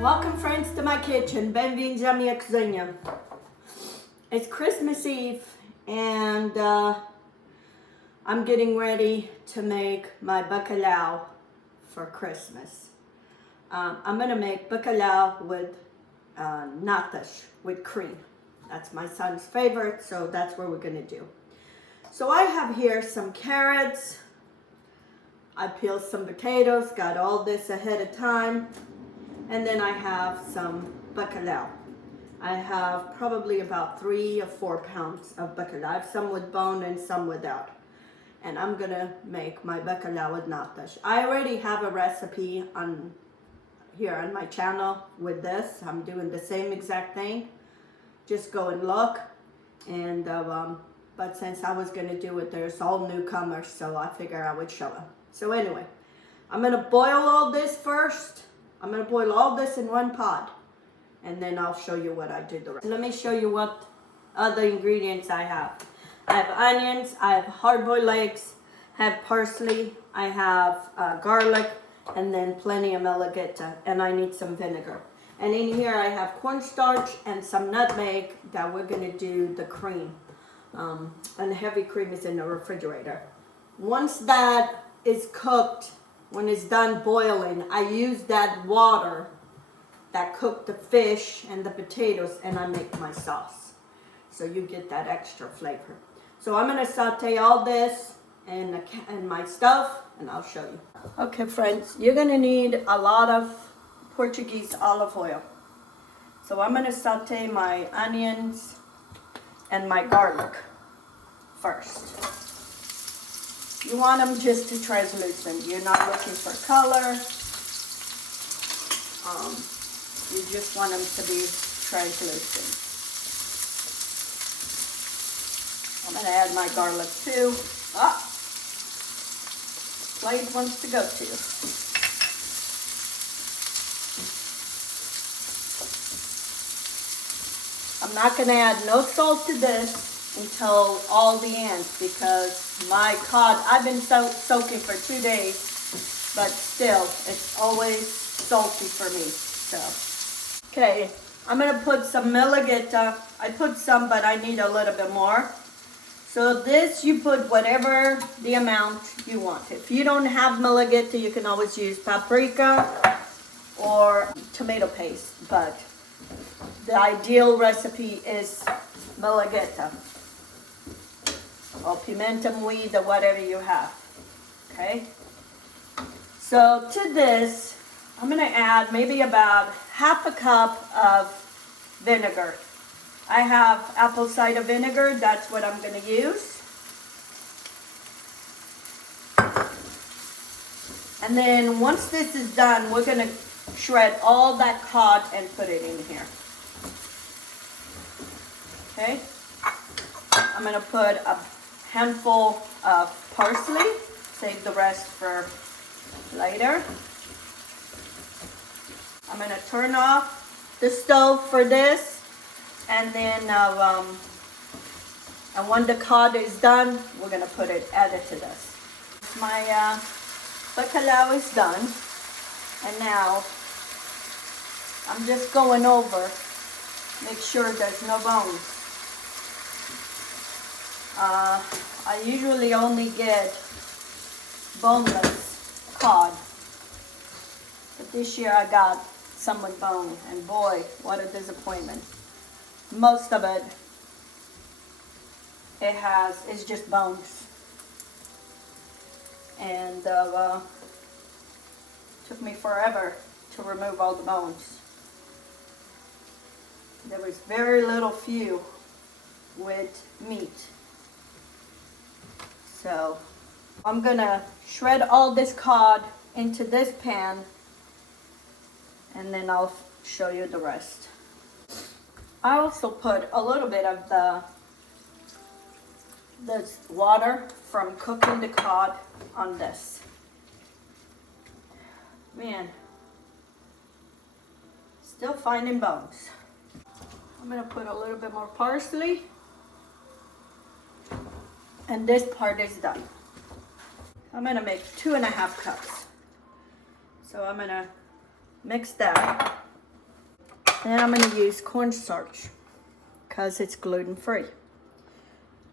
Welcome friends to my kitchen. Bem-vindos à minha cozinha. It's Christmas Eve and I'm getting ready to make my bacalhau for Christmas. I'm gonna make bacalhau with nutmeg with cream. That's my son's favorite, so that's what we're gonna do. So I have here some carrots. I peeled some potatoes, got all this ahead of time. And then I have some bacalhau. I have probably about 3 or 4 pounds of bacalhau. I have some with bone and some without. And I'm gonna make my bacalhau with nutmeg. I already have a recipe here on my channel with this. I'm doing the same exact thing. Just go and look. And but since I was gonna do it, there's all newcomers, so I figure I would show them. So anyway, I'm gonna boil all this first. I'm gonna boil all this in one pot, and then I'll show you what I did the rest. Let me show you what other ingredients I have. I have onions, I have hard-boiled eggs, I have parsley, I have garlic, and then plenty of malagueta, and I need some vinegar. And in here I have cornstarch and some nutmeg that we're gonna do the cream. And the heavy cream is in the refrigerator. Once that is cooked, when it's done boiling, I use that water that cooked the fish and the potatoes, and I make my sauce. So you get that extra flavor. So I'm gonna saute all this and my stuff, and I'll show you. Okay friends, you're gonna need a lot of Portuguese olive oil. So I'm gonna saute my onions and my garlic first. You want them just to translucent. You're not looking for color. You just want them to be translucent. I'm going to add my garlic too. Blade wants to go to. I'm not going to add no salt to this until all the end, because my cod, I've been soaking for 2 days, but still, it's always salty for me. So, okay, I'm gonna put some malagueta. I put some, but I need a little bit more. So this, you put whatever the amount you want. If you don't have malagueta, you can always use paprika or tomato paste, but the ideal recipe is malagueta or pimenta moída, or whatever you have. Okay, so to this I'm going to add maybe about half a cup of vinegar. I have apple cider vinegar, that's what I'm going to use. And then once this is done, we're going to shred all that cod and put it in here. Okay, I'm going to put a handful of parsley, save the rest for later. I'm going to turn off the stove for this, and then and when the cod is done, we're going to add it to this. My bacalhau is done, and now I'm just going over, make sure there's no bones. I usually only get boneless cod, but this year I got some with bone, and boy, what a disappointment. Most of it, is just bones, and took me forever to remove all the bones. There was very few with meat. So I'm gonna shred all this cod into this pan, and then I'll show you the rest. I also put a little bit of this water from cooking the cod on this. Man, still finding bones. I'm gonna put a little bit more parsley. And this part is done. I'm gonna make 2.5 cups. So I'm gonna mix that. And I'm going to use cornstarch because it's gluten-free.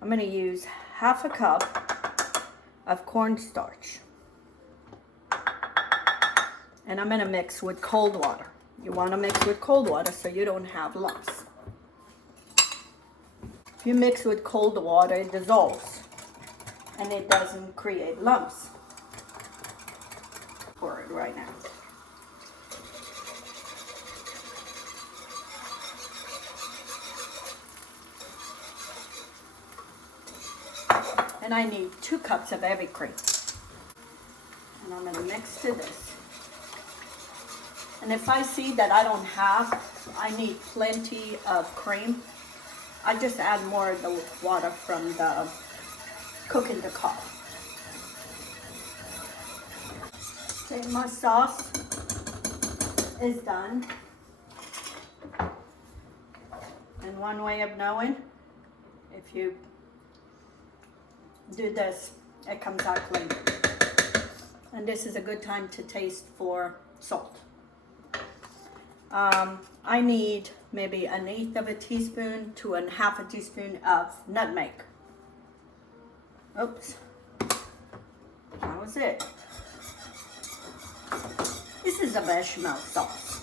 I'm going to use half a cup of cornstarch. And I'm going to mix with cold water. You want to mix with cold water so you don't have lumps. If you mix with cold water, it dissolves and it doesn't create lumps. Pour it right now. And I need 2 cups of heavy cream. And I'm going to mix to this. And if I see that I don't have, I need plenty of cream, I just add more of the water from the cooking the cup. Okay, my sauce is done. And one way of knowing, if you do this, it comes out clean. And this is a good time to taste for salt. I need maybe 1/8 of a teaspoon to 1/2 a teaspoon of nutmeg. Oops, that was it. This is a bechamel sauce.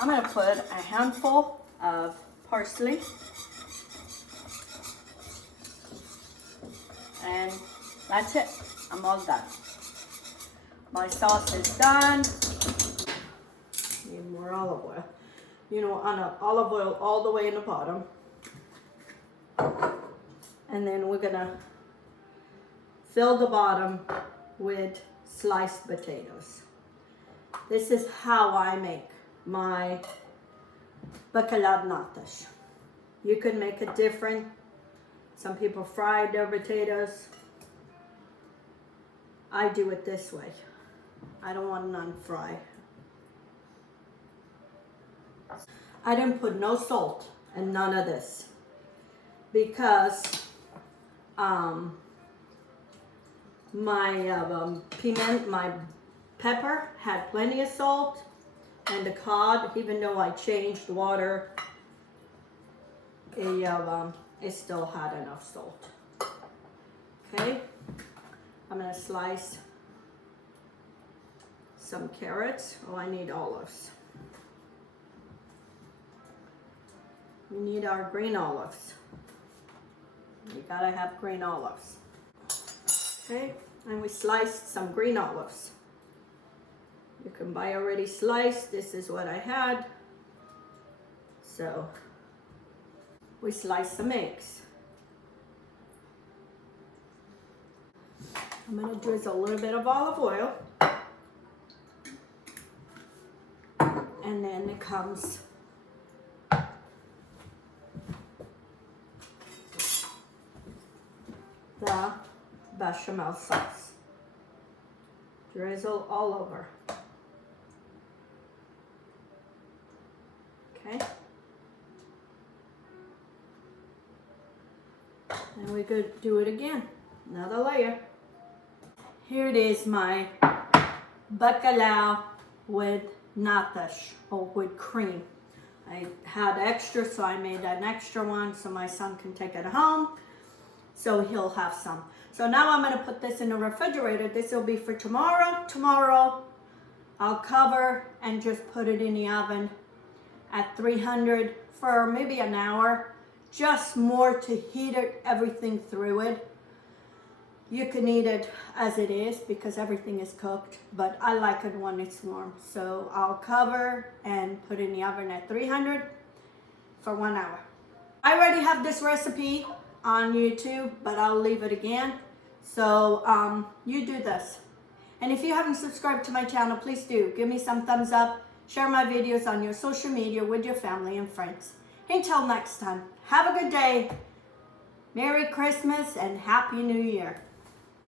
I'm going to put a handful of parsley. And that's it. I'm all done. My sauce is done. Need more olive oil. You know, on an olive oil all the way in the bottom. And then we're gonna fill the bottom with sliced potatoes. This is how I make my bacalhau natas. You could make it different. Some people fry their potatoes. I do it this way. I don't want none fried. I didn't put no salt and none of this because my pepper had plenty of salt, and the cod, even though I changed water, it still had enough salt. Okay, I'm gonna slice some carrots. Oh, I need olives. We need our green olives. You gotta have green olives. Okay, and we sliced some green olives. You can buy already sliced. This is what I had. So we sliced some eggs. I'm gonna drizzle a little bit of olive oil. And then it comes the bechamel sauce. Drizzle all over. Okay. And we could do it again. Another layer. Here it is, my bacalhau with natas, or with cream. I had extra, so I made an extra one so my son can take it home. So he'll have some. So now I'm going to put this in the refrigerator. This will be for tomorrow. Tomorrow I'll cover and just put it in the oven at 300 for maybe an hour. Just more to heat it, everything through it. You can eat it as it is because everything is cooked, but I like it when it's warm. So I'll cover and put it in the oven at 300 for 1 hour. I already have this recipe on YouTube, but I'll leave it again. So you do this. And if you haven't subscribed to my channel, please do. Give me some thumbs up. Share my videos on your social media with your family and friends. Until next time, have a good day. Merry Christmas and Happy New Year.